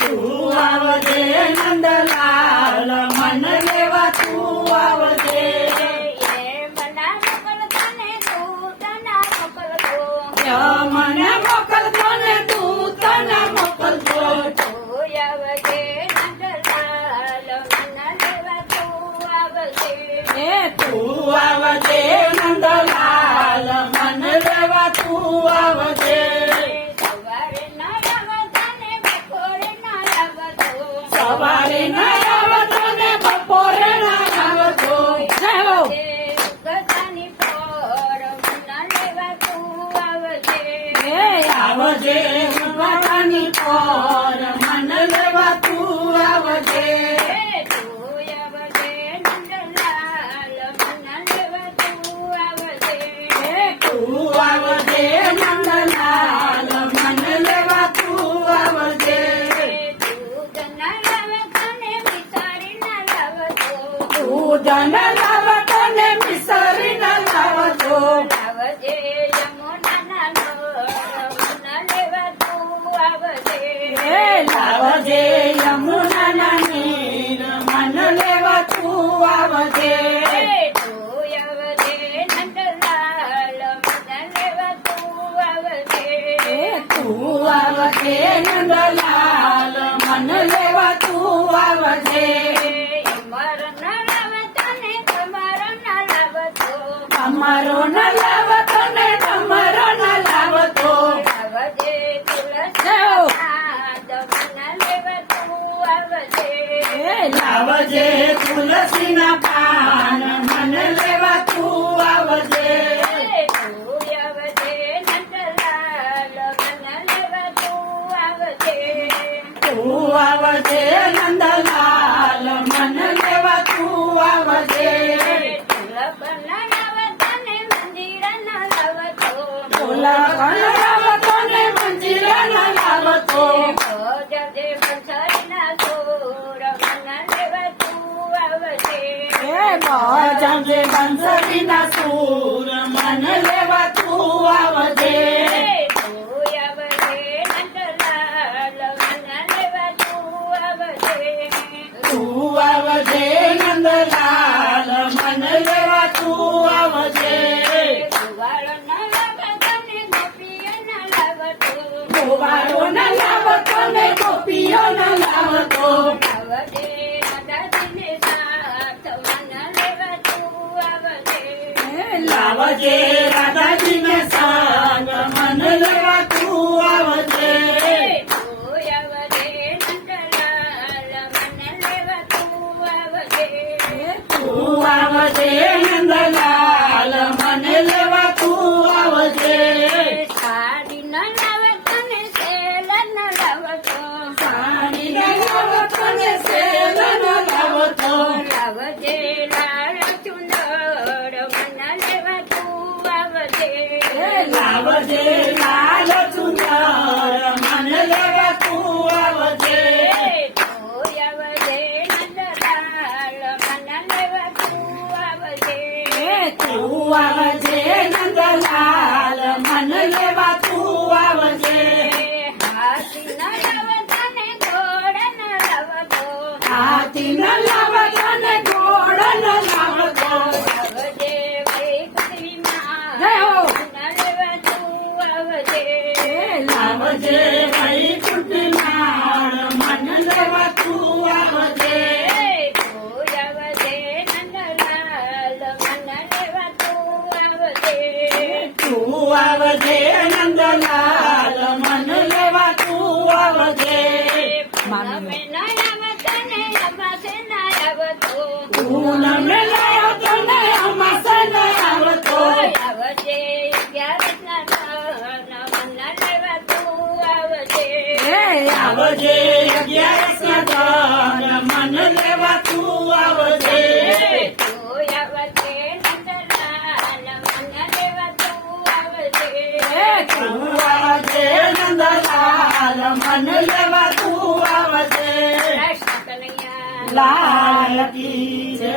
તું આવજે નંદલાલ મન લેવા તું આવજે મને મોકલતો ને તું તને મોકલતો તું આવજે નંદલાલ મન લેવા તું આવજે સવારે ના આવતો ને બપોરે ના આવતો આવજે ઉભાની પર મન લેવા તું આવજે તું આવજે નંદલાલ મન લેવા તું આવજે તું ધન લાવતો ને મિસરી ના લાવતો લાવજે યમુના ના નીર મન લેવા તું આવજે તું આવજે નંદલાલ મન લેવા તું આવજે અમારો ન લાવતો ને તમારો ન લાવતો લાવજે તુલસી ના પાન મન લેવા તું આવજે તું આવજે નંદલાલ મન લેવા તું આવજે બોલા પણ લાવતો ને મંજીર ના લાવતો જાજે બંસરી ના સૂર મન લેવા તું આવજે તું આવજે નંદલાલ મન લેવા તું આવજે ગોવાળો ન લાવતો ને ગોપીઓ ન લાવતો લાવજે રાધાજી ને સાંગ મન લેવા તું આવજે તું આવજે નંદલાલ મન લેવા તું આવજે સાડી ન લાવતો ને સેલ ન લાવતો લાવજે લાલ ચુંદડ મન લેવા તું આવજે લાવજે લાલ ચુંદડ મન લેવા તું આવજે તું આવજે નંદલાલ મન લેવા તું આવજે હાથી ન લાવતો ને ઘોડ ન લાવતો લાવજે વૈકુંઠ મન લેવા તું આવજે તું આવજે નંદલાલ મન લેવા તું આવજે તું નમે લાવતો ને અમાસે ન આવતો આવજે 11 ના મન લેવા તું આવજે તું આવજે નંદલાલ મન લેવા તું આવજે લાલ કી જય